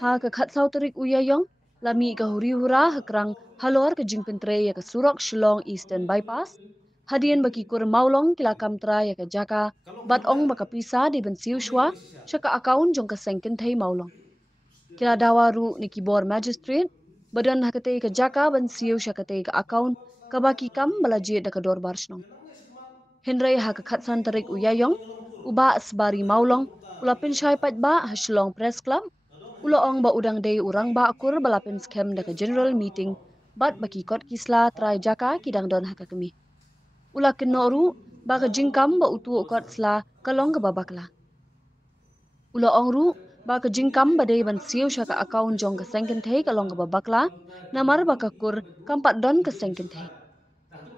Ha ka khat sau tarik uyayong lami ka huri hura hakrang halor ka jingpentre ya ka surok Shillong Eastern Bypass hadian baki kur maulong kila kamtra ya ka jaka bat ong baka pisa di ben siushwa syaka akaun jong ka sengken thai maulong kila dawaru ni kibor magistrate badan hakate ka jaka ben siu syakate ka akaun ka baki kam balaje da ka dor barshnong Henry ha ka khatsan tarik uyayong uba asbari maulong ulapin syai pat ba ha Shillong Press Club Uloong ba udang day urang ba akur balapin scam da ka general meeting bat baki kot kisla try jaka kidang don haka kami. Ula kenoru ba ka jingkam ba utu kot sla kalong ka babakla. Uloong ru ba ka jingkam ba day ban siu syaka akaun jong ka sengken thai kalong ka babakla namar ba ka kur kampat don ka sengken thai.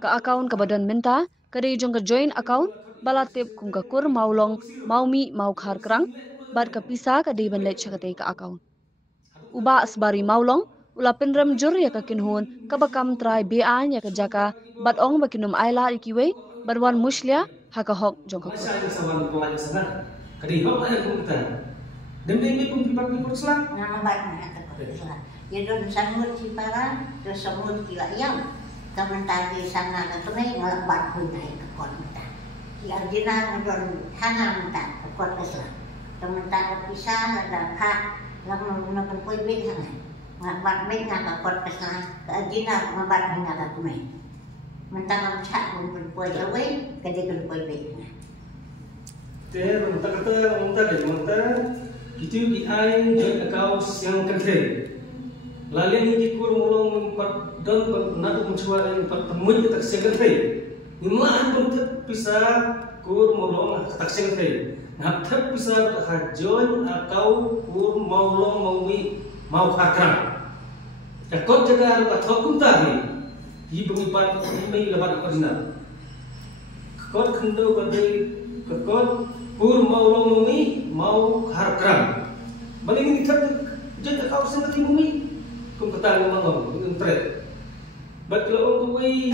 Ka akaun ka badon minta kadai jong ka join account balatip kung ka kur maulong maumi mau khar krang bat ka pisa ka day ban let syakate ka akaun. Uba asbari maulong ulapin ramjur ya ka kinhun ka bakam try bean ya ka jaka bat ong bakinum aila ikiwe barwan muslia haka hok jong ka kur. Kadi hok ay kumta. Demde mi pun pipat mi kursla. Nama baik na ka kursla. Ya don samut si para, do samut kila yang. Kaman tadi sana ka tunai ngalabat punai ka kon ta. Ya jina don hanam ta ka kon kursla. Teman ta pisah ada ka lang menggunakan koi bet hangai. Ngabat bet ngaka kon kursla. Ka jina ngabat ngaka tunai. Mentang cak mun koi jawe ka dekan koi bet. Ter munta itu di ain joint account yang kentre. Lalu ini kur mulong empat dan nadu mencuba yang empat temuin ke taksi kentre. Imlaan pun bisa kur mulong taksi kentre. Nah tak bisa joint account kur maulong maui mau hakran. Takut jaga atau kunta ni. Ini pengibat ini lebat original. Kau kendo badai kekot pur maulong maui mau harkram. Balik ini kita jadi kau sendiri bumi. Kum kata ngomong dengan trade. Bat kalau orang tuai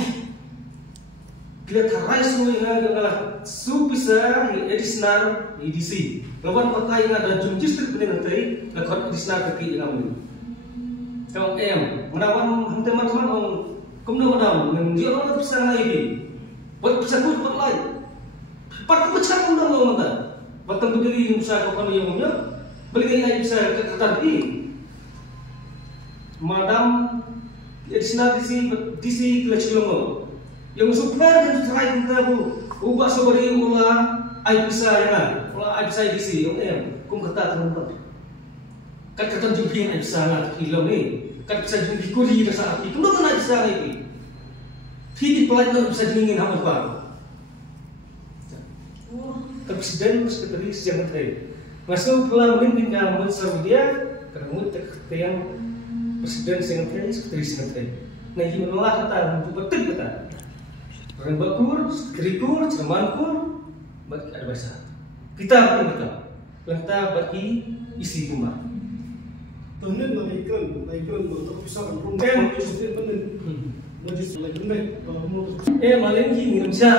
kita tarai semua yang adalah su bisa additional EDC. Lawan pakai yang ada jumlah justru benar nanti lakukan additional kaki yang kamu. Kau menawan teman-teman orang kumno menawan menjual orang bisa lagi. Buat bisa buat lain. Pat kebecak undang ngomong tak. Batang berdiri usaha kapan yang punya, beli aja bisa tadi. Madam additional DC kelacilongo. Yang supplier yang terakhir kita bu, ubah sobari ulah air bisa ya, ulah air bisa DC yang kum kata teman-teman. Kan kata jumpian air bisa lah kilo ni, kan bisa jumpi kuri rasa api, kenapa nak bisa lagi? Fiti pelajaran bisa dingin apa apa. Presiden sekretaris yang menteri. Masuk telah memimpin kamu Saudi kerana yang presiden sekretari sekretaris menteri. Nah ini menolak kata betul kata. Orang bakur, kerikur, cermankur, bagi ada bahasa. Kita pun betul. Lentah bagi isi rumah. Tuhan laikan untuk pisah rumah. Justru benar. Justru laikan. Malah ini Indonesia.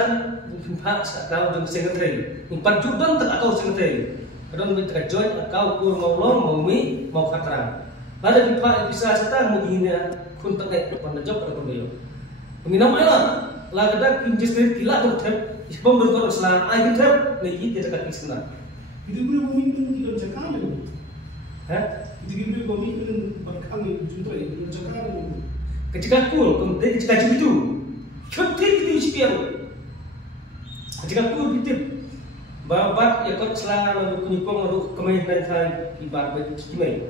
Hak sakau jeng sekretari. 4 juta tak akau sekretari. Kadang minta join akau kur maulong maumi mau katran. Lalu bisa serta mungkinnya kun tak pada job pada beliau. Penginam ayam. Lalu ada industri kila tu ter. Sebab berkorban selang ayam ter. Lagi dia dekat kisah. Itu boleh memimpin kita cakap ni. Itu boleh memimpin berkami junta itu cakap ni. Ketika kur kemudian ketika itu. Ketik itu istiar. Ketika aku bitip babat ya kot selang lalu kunyukong lalu kemahiran saya ibarat bagi kimai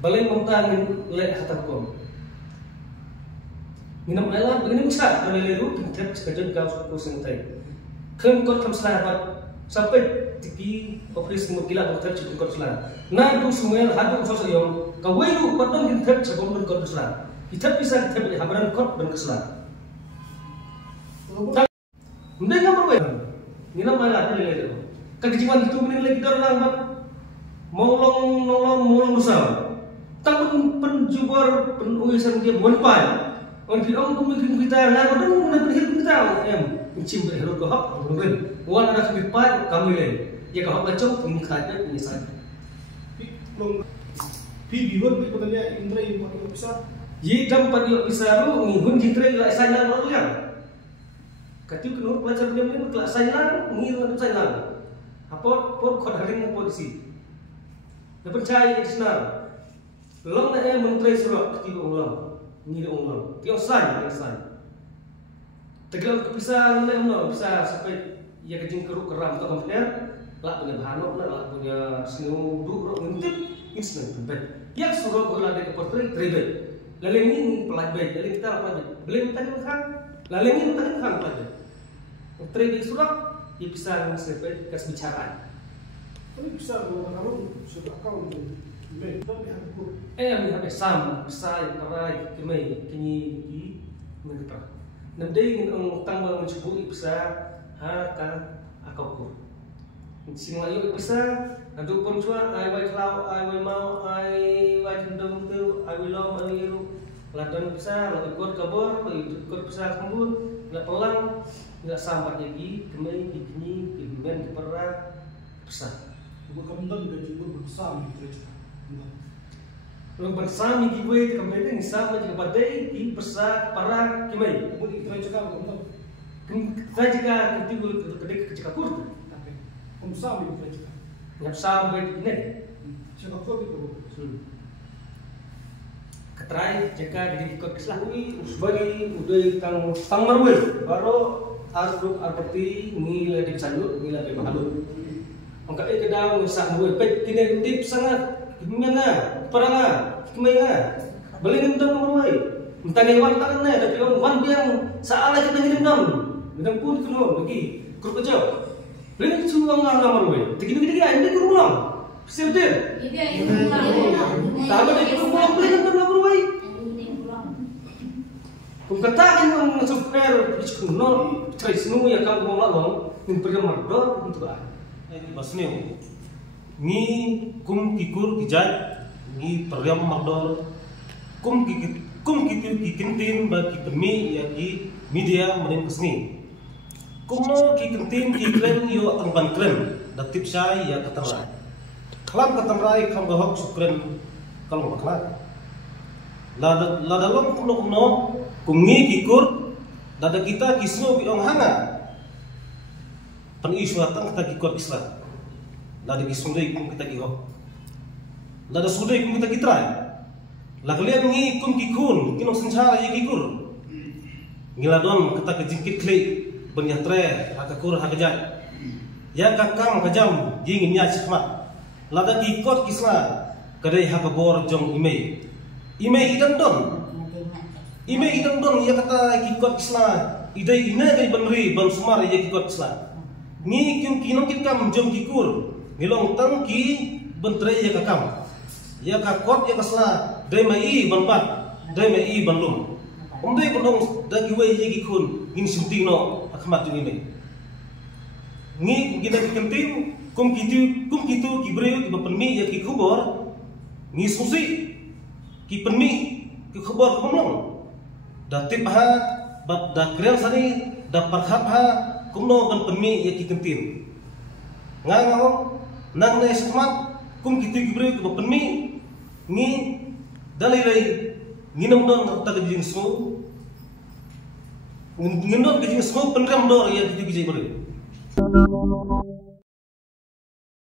balai mentang lek hatakom minum air begini besar balai leru kentep sekejap kau suku sentai kem kot kam selang sampai tiki operasi mukila kentep cukup kot selang nah tu semua hadu sosok yang kau welu patong kentep sebelum kot selang kita bisa kentep habaran kot dan keselang. Mendengar apa ya? Ini nama ada lele tu. Kejiwaan itu menilai kita orang mat molong besar. Tak penjubar penulisan dia bukan pai. Orang kita nggak ada mana berhidup kita. Mencim berhidup ke hak, mungkin. Wan ada kami pai kami lele. ya kalau macam ini kerja menyesal. Bibir betulnya intrai yang bisa. Ye dapat yo bisa ru ngihun jitre la saya lalu yang. Kati kenur pelajar benar kelas saya ngihun saya. Apa kod hari posisi. Dapat cai isnar. Long na menteri surat kati ulang. Ni ulang. Tio sai. Tegal kepisah na bisa sampai ya kejing keruk keram atau komputer. Lah punya bahanok lah punya sinu duk ngintip instan tempat. Yang surat ulah de portrait tribet. Lalu ini pelajari, jadi kita pelajari. Beli tadi kan, lalu ini tadi kan pelajari. Tribet surat, dia bisa sampai kas bicara. Tapi bisa kalau sudah kau itu, Ambil sam, besar, perai, kemai, kini di mereka. Nanti orang tambah mencubuki bisa, kan akau. Sing layu bisa, nanti pun cua, ai wai kelau, ai wai mau, ai wai kendung tu, ai wai lom, ai wai iru. Ladon bisa, lalu ikut kabur, ikut bisa kembun, nggak pelang, nggak sampai lagi, kemai, kini, kimen, kepera, bisa. Bukan dan gaji bersama gitu. Lalu bersama giveaway kembali ini sama jika badai di besar para kemai. Kemudian kita cakap untuk Saya jika ketika ketika kurta. Bersama kita cakap. Yang sampai ini. Cakap kau itu. Ketrai jika jadi ikut Islami sebagai udah tang marwil baru ardu arti nilai di sandu nilai di mahalu. Angka kedang sandu pet kini tip sangat gimana peranga gimana beli ngendam marwil. Entah ni wan tak na tapi wan biang saala kita ngendam ngendam pun kuno lagi grup aja. Beli suang ngamar marwil. Tigini ini kurang. Sebetulnya. Tapi di kurang beli ngendam marwil. Kung katakan ng super iskno tresnu ya kang mo lalong nin pergamardor untuk ba ay basneo ni kum kikur kijat ni pergamardor kum kitu kikintin bagi pemi ya ki media menin kesni kum no kikintin kikren yo ang bankren datip syai ya katamrai kalam katamrai kam gahok sukren kalong bakla la dalom kuno kungi kikur dada kita kisno biong hanga pan isu hatang kita kikur Islam dada kisundai kung kita kiho dada sudai kung kita kitrai la kalian ngi kum kikun kinong sencara ye kikur ngiladon kita kejingkit klei benyatre hakakur hakajat ya kakam kajam jingin nya sikmat lada kikot kisla kadai hakabor jong imei idang don ime idang don ya kata kikot kisla idai ina kai benri ban sumar ya kikot kisla ni kyung kinong kitkam jom kikur ngilong tang ki bentre ya kakam ya kakot ya kasla dai mai ban pat dai mai ban lum umdai bandong da giwe ya kikun gin sinting no akmat jung ime ngi gina kikentin kum kitu kibreu kibapenmi ya kikubor ngi susi kipenmi kikubor kumlong datip ha bat da krel sani da parhap ha kumno ban penmi ya kikentin ngangao nang na ismat kum kitu gibre ko penmi ngi dalilai nginom don ta gijing su nginom gijing su penram do ya kitu gijing bre